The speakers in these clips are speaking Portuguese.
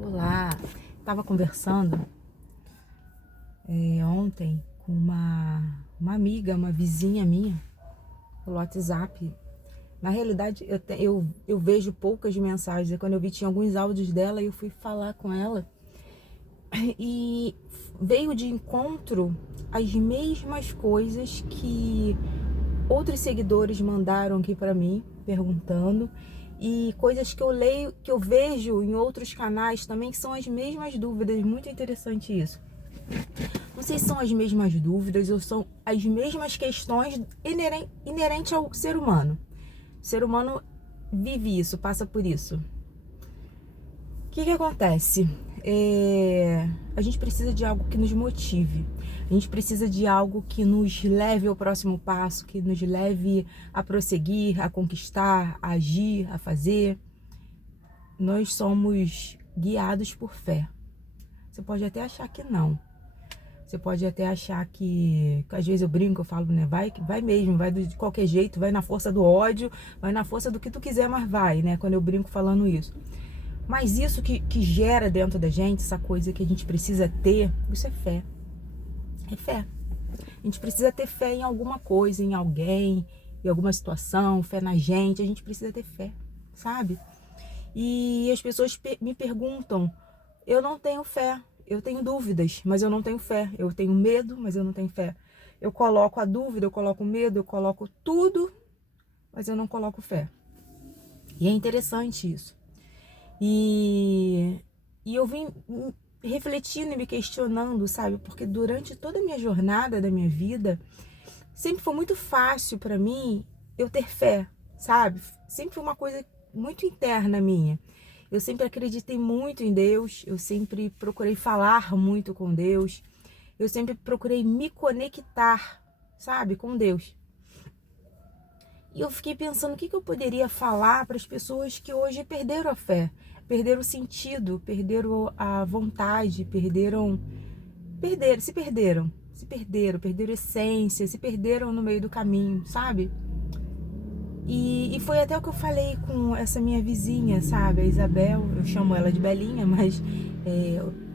Olá, estava conversando ontem com uma amiga, uma vizinha minha, pelo WhatsApp. Na realidade, eu vejo poucas mensagens. Quando eu vi, tinha alguns áudios dela e eu fui falar com ela. E veio de encontro as mesmas coisas que outros seguidores mandaram aqui para mim, perguntando. E coisas que eu leio, que eu vejo em outros canais também, que são as mesmas dúvidas. Muito interessante isso. Não sei se são as mesmas dúvidas ou são as mesmas questões inerentes ao ser humano. O ser humano vive isso, passa por isso. O que acontece? A gente precisa de algo que nos motive. A gente precisa de algo que nos leve ao próximo passo, que nos leve a prosseguir, a conquistar, a agir, a fazer. Nós somos guiados por fé. Você pode até achar que não. Você pode até achar que às vezes eu brinco, eu falo, né? Vai mesmo, vai de qualquer jeito, vai na força do ódio, vai na força do que tu quiser, mas vai, né? Quando eu brinco falando isso. Mas isso que gera dentro da gente, essa coisa que a gente precisa ter, isso é fé. É fé. A gente precisa ter fé em alguma coisa, em alguém, em alguma situação, fé na gente. A gente precisa ter fé, sabe? E as pessoas me perguntam, eu não tenho fé. Eu tenho dúvidas, mas eu não tenho fé. Eu tenho medo, mas eu não tenho fé. Eu coloco a dúvida, eu coloco o medo, eu coloco tudo, mas eu não coloco fé. E é interessante isso. E eu vim refletindo e me questionando, sabe? Porque durante toda a minha jornada da minha vida, sempre foi muito fácil para mim eu ter fé, sabe? Sempre foi uma coisa muito interna minha. Eu sempre acreditei muito em Deus, eu sempre procurei falar muito com Deus, eu sempre procurei me conectar, sabe, com Deus. E eu fiquei pensando o que eu poderia falar para as pessoas que hoje perderam a fé, perderam o sentido, perderam a vontade, perderam a essência, se perderam no meio do caminho, sabe? E foi até o que eu falei com essa minha vizinha, sabe? A Isabel, eu chamo ela de Belinha, mas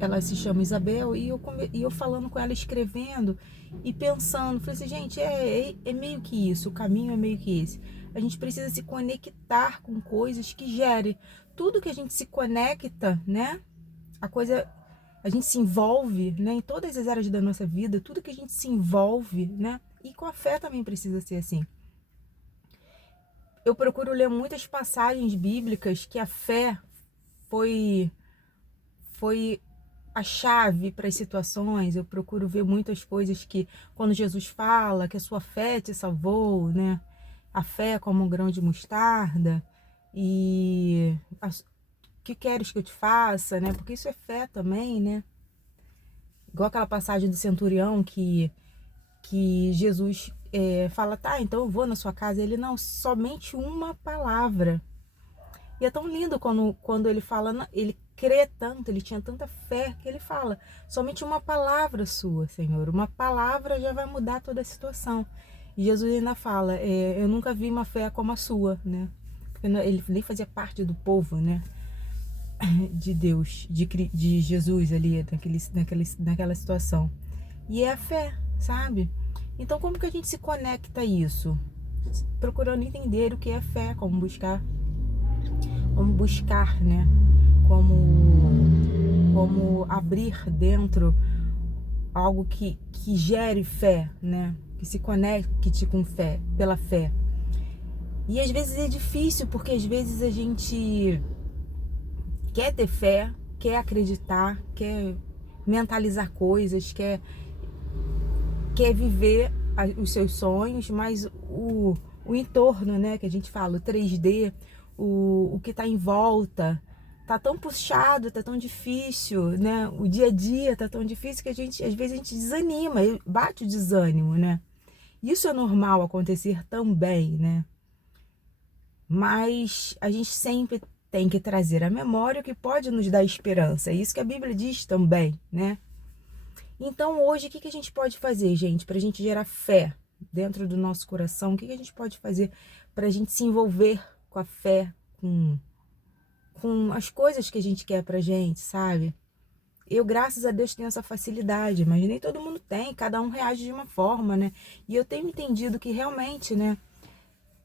ela se chama Isabel, e eu falando com ela, escrevendo e pensando, falei assim, gente, é meio que isso, o caminho é meio que esse. A gente precisa se conectar com coisas que gerem. Tudo que a gente se conecta, né? A gente se envolve, né? Em todas as áreas da nossa vida, tudo que a gente se envolve, né? E com a fé também precisa ser assim. Eu procuro ler muitas passagens bíblicas que a fé foi a chave para as situações. Eu procuro ver muitas coisas que, quando Jesus fala que a sua fé te salvou, né? A fé é como um grão de mostarda. E o que queres que eu te faça, né? Porque isso é fé também, né? Igual aquela passagem do centurião que Jesus fala, tá, então eu vou na sua casa. Ele, não, somente uma palavra. E é tão lindo quando ele fala, ele crê tanto, ele tinha tanta fé, que ele fala, somente uma palavra sua, Senhor, uma palavra já vai mudar toda a situação. E Jesus ainda fala, eu nunca vi uma fé como a sua, né? Porque ele nem fazia parte do povo, né? De Deus, de Jesus ali, naquela situação. E é a fé, sabe? Então como que a gente se conecta a isso? Procurando entender o que é fé, como buscar, né? Como abrir dentro algo que gere fé, né? Que se conecte com fé, pela fé. E às vezes é difícil, porque às vezes a gente quer ter fé, quer acreditar, quer mentalizar coisas, quer viver os seus sonhos, mas o entorno, né, que a gente fala, o 3D, o que está em volta, tá tão puxado, tá tão difícil, né? O dia a dia tá tão difícil que às vezes a gente desanima, bate o desânimo, né? Isso é normal acontecer também, né? Mas a gente sempre tem que trazer à memória o que pode nos dar esperança. É isso que a Bíblia diz também, né? Então hoje o que a gente pode fazer, gente, para a gente gerar fé dentro do nosso coração? O que a gente pode fazer para a gente se envolver com a fé, com com as coisas que a gente quer pra gente, sabe? Eu, graças a Deus, tenho essa facilidade, mas nem todo mundo tem, cada um reage de uma forma, né? E eu tenho entendido que realmente, né,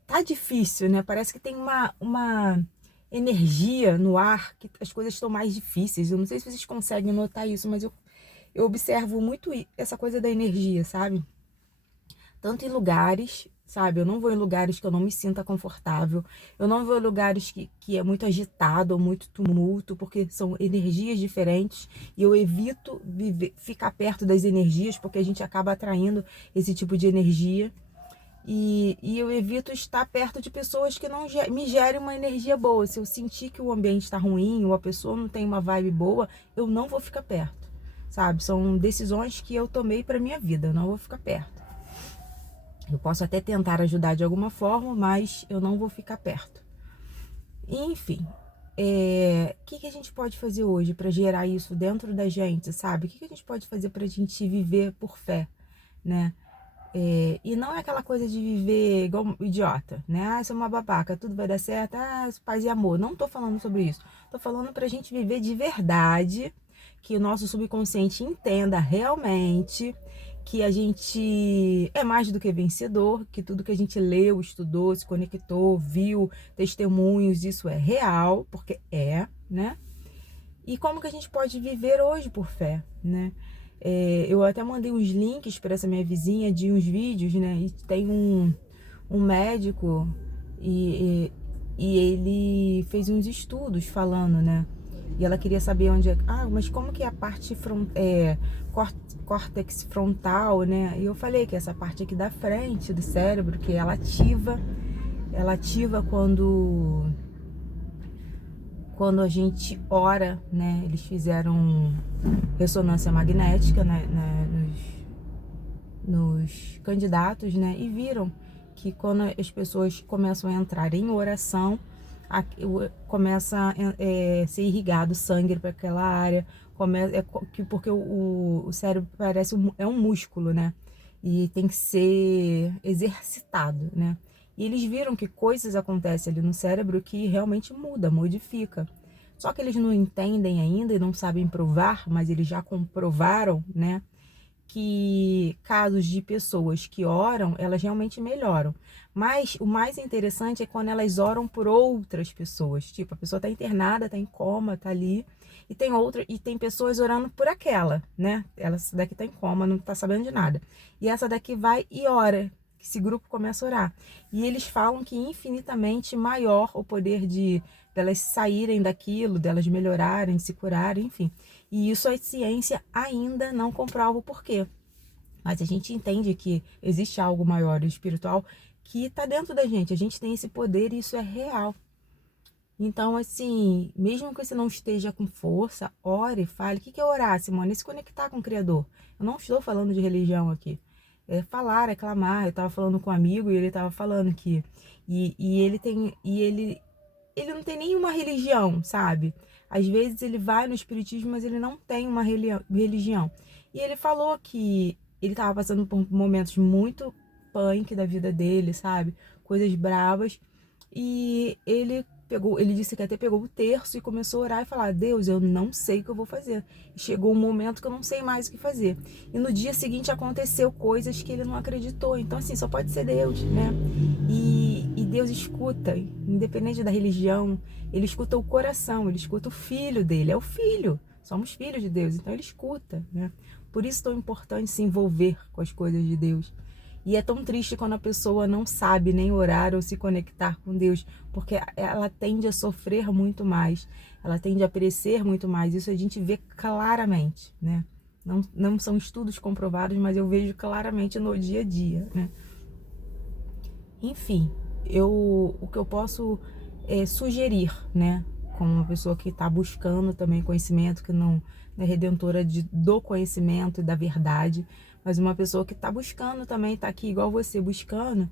tá difícil, né? Parece que tem uma energia no ar, que as coisas estão mais difíceis. Eu não sei se vocês conseguem notar isso, mas eu observo muito essa coisa da energia, sabe? Tanto em lugares, sabe? Eu não vou em lugares que eu não me sinta confortável. Eu não vou em lugares que é muito agitado ou muito tumulto, porque são energias diferentes. E eu evito ficar perto das energias, porque a gente acaba atraindo esse tipo de energia. E eu evito estar perto de pessoas que não me gerem uma energia boa. Se eu sentir que o ambiente está ruim ou a pessoa não tem uma vibe boa, eu não vou ficar perto, sabe? São decisões que eu tomei para minha vida, eu não vou ficar perto. Eu posso até tentar ajudar de alguma forma, mas eu não vou ficar perto. Enfim, o que a gente pode fazer hoje para gerar isso dentro da gente, sabe? O que a gente pode fazer para a gente viver por fé, né? E não é aquela coisa de viver igual um idiota, né? Ah, sou uma babaca, tudo vai dar certo, paz e amor. Não tô falando sobre isso. Tô falando pra gente viver de verdade, que o nosso subconsciente entenda realmente que a gente é mais do que vencedor, que tudo que a gente leu, estudou, se conectou, viu, testemunhos, isso é real, porque né? E como que a gente pode viver hoje por fé, né? Eu até mandei uns links para essa minha vizinha de uns vídeos, né? E tem um médico e ele fez uns estudos falando, né? E ela queria saber onde é. Ah, mas como que é a parte córtex frontal, né? E eu falei que essa parte aqui da frente do cérebro, que ela ativa quando a gente ora, né? Eles fizeram ressonância magnética, né, nos candidatos, né? E viram que quando as pessoas começam a entrar em oração, começa a ser irrigado sangue para aquela área, porque o cérebro parece é um músculo, né? E tem que ser exercitado, né? E eles viram que coisas acontecem ali no cérebro que realmente muda, modifica. Só que eles não entendem ainda e não sabem provar, mas eles já comprovaram, né? Que casos de pessoas que oram, elas realmente melhoram. Mas o mais interessante é quando elas oram por outras pessoas. Tipo, a pessoa está internada, está em coma, está ali. E tem pessoas orando por aquela, né? Essa daqui está em coma, não está sabendo de nada. E essa daqui vai e ora. Esse grupo começa a orar. E eles falam que infinitamente maior o poder delas saírem daquilo, delas melhorarem, se curarem, enfim. E isso a ciência ainda não comprova o porquê. Mas a gente entende que existe algo maior, espiritual, que está dentro da gente. A gente tem esse poder e isso é real. Então, assim, mesmo que você não esteja com força, ore, fale. O que é orar, Simone? É se conectar com o Criador. Eu não estou falando de religião aqui. É falar, é clamar. Eu estava falando com um amigo e ele estava falando que... E ele tem... E ele não tem nenhuma religião, sabe? Às vezes ele vai no espiritismo, mas ele não tem uma religião. E ele falou que ele estava passando por momentos muito punk da vida dele, sabe? Coisas bravas. E ele disse que até pegou o terço e começou a orar e falar: Deus, eu não sei o que eu vou fazer. E chegou um momento que eu não sei mais o que fazer. E no dia seguinte aconteceu coisas que ele não acreditou. Então, assim, só pode ser Deus, né? E Deus escuta, independente da religião, ele escuta o coração, ele escuta o filho dele, é o filho. Somos filhos de Deus, então ele escuta, né? Por isso é tão importante se envolver com as coisas de Deus. E é tão triste quando a pessoa não sabe nem orar ou se conectar com Deus, porque ela tende a sofrer muito mais, ela tende a perecer muito mais. Isso a gente vê claramente, né? Não são estudos comprovados, mas eu vejo claramente no dia a dia, né? Enfim, o que eu posso sugerir, né? Como uma pessoa que está buscando também conhecimento, que não é redentora do conhecimento e da verdade, mas uma pessoa que está buscando também, está aqui igual você buscando,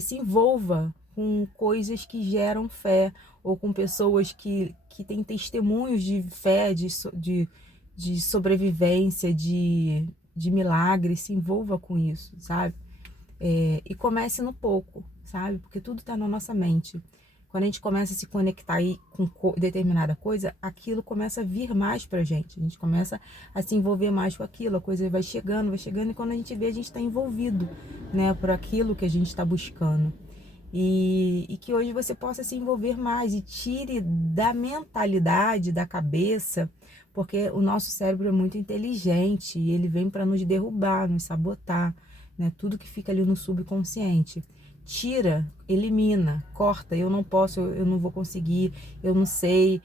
se envolva com coisas que geram fé, ou com pessoas que têm testemunhos de fé, de sobrevivência, de milagre, se envolva com isso, sabe? E comece no pouco, sabe? Porque tudo está na nossa mente. quando a gente começa a se conectar aí com determinada coisa, aquilo começa a vir mais pra gente. A gente começa a se envolver mais com aquilo, a coisa vai chegando, e quando a gente vê, a gente está envolvido, né, por aquilo que a gente está buscando. E que hoje você possa se envolver mais e tire da mentalidade, da cabeça, porque o nosso cérebro é muito inteligente e ele vem para nos derrubar, nos sabotar, né? Tudo que fica ali no subconsciente. Tira, elimina, corta. Eu não posso, eu não vou conseguir, eu não sei,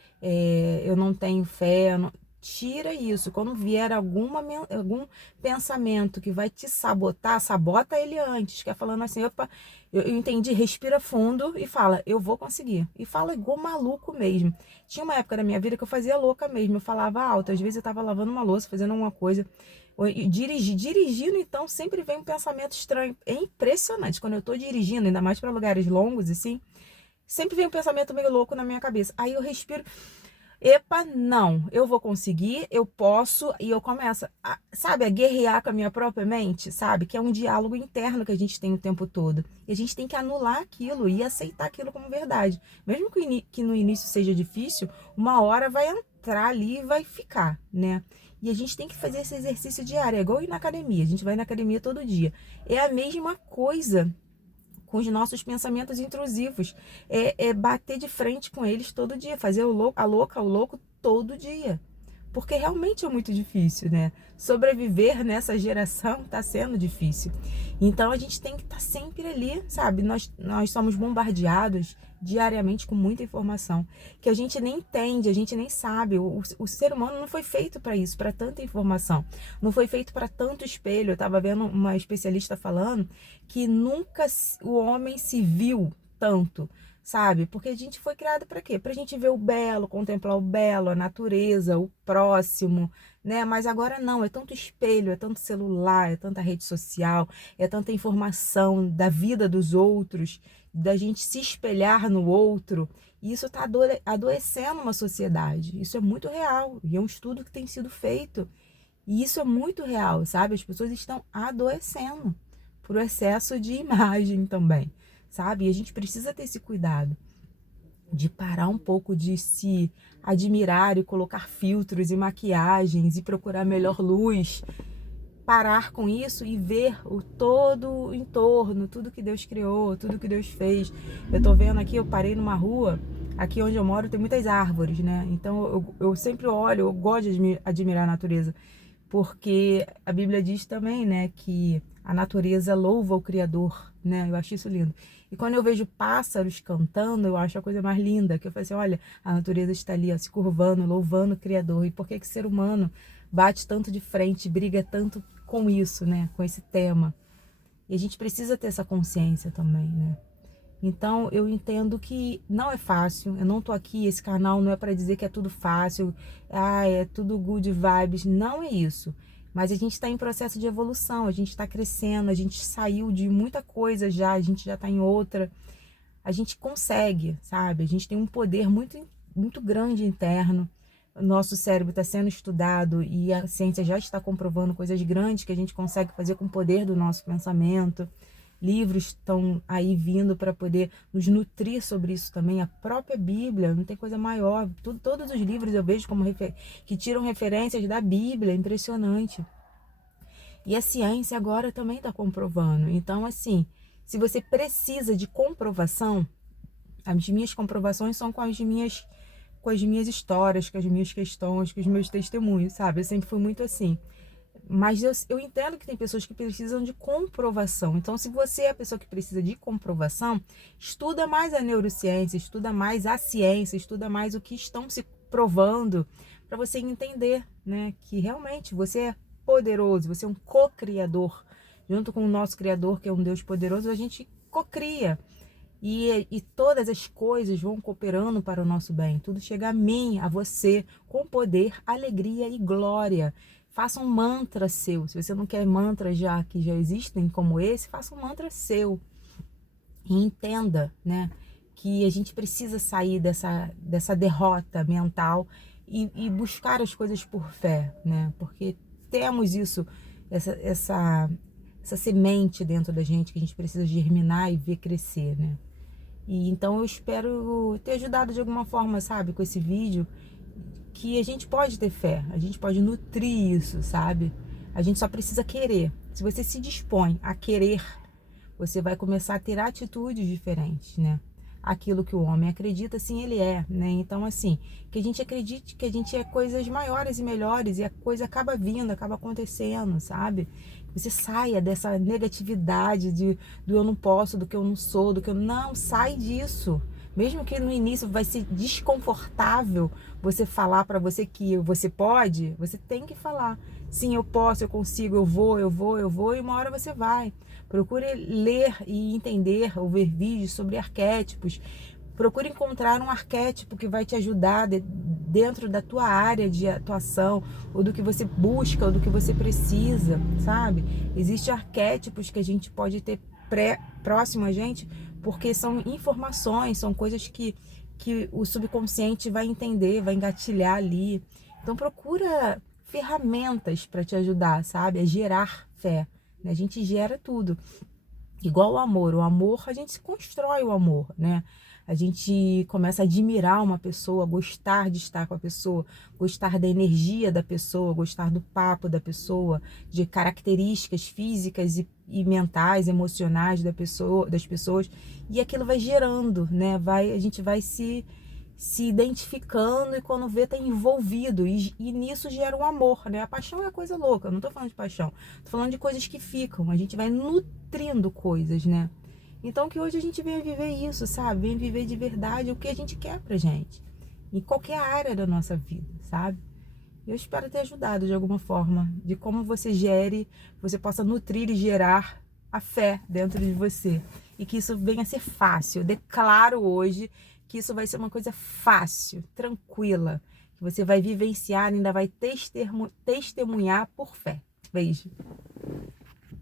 eu não tenho fé. Tira isso. Quando vier algum pensamento que vai te sabotar, sabota ele antes, que é falando assim, opa, eu entendi, respira fundo e fala, eu vou conseguir. E fala igual maluco mesmo. Tinha uma época da minha vida que eu fazia louca mesmo, eu falava alto, às vezes eu tava lavando uma louça, fazendo alguma coisa, dirigindo, então sempre vem um pensamento estranho. É impressionante, quando eu tô dirigindo, ainda mais para lugares longos assim, sempre vem um pensamento meio louco na minha cabeça. Aí eu respiro, epa, não, eu vou conseguir, eu posso, e eu começo, sabe, a guerrear com a minha própria mente, sabe? Que é um diálogo interno que a gente tem o tempo todo. E a gente tem que anular aquilo e aceitar aquilo como verdade. Mesmo que no início seja difícil, uma hora vai entrar ali e vai ficar, né? E a gente tem que fazer esse exercício diário, é igual ir na academia, a gente vai na academia todo dia. É a mesma coisa com os nossos pensamentos intrusivos. É bater de frente com eles todo dia, fazer a louca, o louco todo dia. Porque realmente é muito difícil, né? Sobreviver nessa geração está sendo difícil. Então a gente tem que estar sempre ali, sabe? Nós somos bombardeados diariamente com muita informação que a gente nem entende, a gente nem sabe. O ser humano não foi feito para isso, para tanta informação. Não foi feito para tanto espelho. Eu estava vendo uma especialista falando que nunca o homem se viu tanto, sabe? Porque a gente foi criado para quê? Para a gente ver o belo, contemplar o belo, a natureza, o próximo, né? Mas agora não, é tanto espelho, é tanto celular, é tanta rede social, é tanta informação da vida dos outros, da gente se espelhar no outro. E isso está adoecendo uma sociedade. Isso é muito real. E é um estudo que tem sido feito. E isso é muito real, sabe? As pessoas estão adoecendo por excesso de imagem também, sabe? E a gente precisa ter esse cuidado de parar um pouco de se admirar e colocar filtros e maquiagens e procurar melhor luz. Parar com isso e ver o todo o entorno, tudo que Deus criou, tudo que Deus fez. Eu tô vendo aqui, eu parei numa rua, aqui onde eu moro tem muitas árvores, né? Então eu sempre olho, eu gosto de admirar a natureza, porque a Bíblia diz também, né, que a natureza louva o Criador, né? Eu acho isso lindo. E quando eu vejo pássaros cantando, eu acho a coisa mais linda, que eu falo assim, olha, a natureza está ali, ó, se curvando, louvando o Criador. E por que que o ser humano bate tanto de frente, briga tanto com isso, né? Com esse tema. E a gente precisa ter essa consciência também, né? Então, eu entendo que não é fácil. Eu não tô aqui, esse canal não é para dizer que é tudo fácil, é tudo good vibes. Não é isso. Mas a gente está em processo de evolução, a gente está crescendo, a gente saiu de muita coisa já, a gente já está em outra. A gente consegue, sabe? A gente tem um poder muito, muito grande interno. O nosso cérebro está sendo estudado e a ciência já está comprovando coisas grandes que a gente consegue fazer com o poder do nosso pensamento. Livros estão aí vindo para poder nos nutrir sobre isso também. A própria Bíblia, não tem coisa maior. Todos os livros eu vejo como que tiram referências da Bíblia, é impressionante. E a ciência agora também está comprovando. Então, assim, se você precisa de comprovação, as minhas comprovações são com as minhas histórias, com as minhas questões, com os meus testemunhos, sabe? Eu sempre fui muito assim. Mas eu entendo que tem pessoas que precisam de comprovação. Então, se você é a pessoa que precisa de comprovação, estuda mais a neurociência, estuda mais a ciência, estuda mais o que estão se provando, para você entender, né, que realmente você é poderoso, você é um co-criador. Junto com o nosso Criador, que é um Deus poderoso, a gente co-cria. E todas as coisas vão cooperando para o nosso bem. Tudo chega a mim, a você, com poder, alegria e glória. Faça um mantra seu. Se você não quer mantras que já existem como esse, faça um mantra seu. E entenda, né, que a gente precisa sair dessa derrota mental e buscar as coisas por fé, né? Porque temos isso, essa semente dentro da gente que a gente precisa germinar e ver crescer, né? E então eu espero ter ajudado de alguma forma, sabe, com esse vídeo, que a gente pode ter fé, a gente pode nutrir isso, sabe? A gente só precisa querer. Se você se dispõe a querer, você vai começar a ter atitudes diferentes, né? Aquilo que o homem acredita, assim ele é, né? Então, assim, que a gente acredite que a gente é coisas maiores e melhores e a coisa acaba vindo, acaba acontecendo, sabe? Você saia dessa negatividade do eu não posso, do que eu não sou, do que eu não, sai disso. Mesmo que no início vai ser desconfortável você falar para você que você pode, você tem que falar. Sim, eu posso, eu consigo, eu vou, e uma hora você vai. Procure ler e entender ou ver vídeos sobre arquétipos. Procure encontrar um arquétipo que vai te ajudar dentro da tua área de atuação, ou do que você busca, ou do que você precisa, sabe? Existem arquétipos que a gente pode ter próximo a gente, porque são informações, são coisas que o subconsciente vai entender, vai engatilhar ali. Então procura ferramentas para te ajudar, sabe? A gerar fé. Né? A gente gera tudo. Igual o amor, a gente se constrói o amor, né? A gente começa a admirar uma pessoa, gostar de estar com a pessoa, gostar da energia da pessoa, gostar do papo da pessoa, de características físicas e mentais, emocionais da pessoa, das pessoas, e aquilo vai gerando, né? A gente vai se identificando e quando vê tá envolvido e nisso gera um amor, né? A paixão é coisa louca, eu não tô falando de paixão, tô falando de coisas que ficam, a gente vai nutrindo coisas, né? Então que hoje a gente venha viver isso, sabe? Venha viver de verdade o que a gente quer pra gente, em qualquer área da nossa vida, sabe? Eu espero ter ajudado de alguma forma, de como você possa nutrir e gerar a fé dentro de você. E que isso venha a ser fácil. Eu declaro hoje que isso vai ser uma coisa fácil, tranquila, que você vai vivenciar e ainda vai testemunhar por fé. Beijo.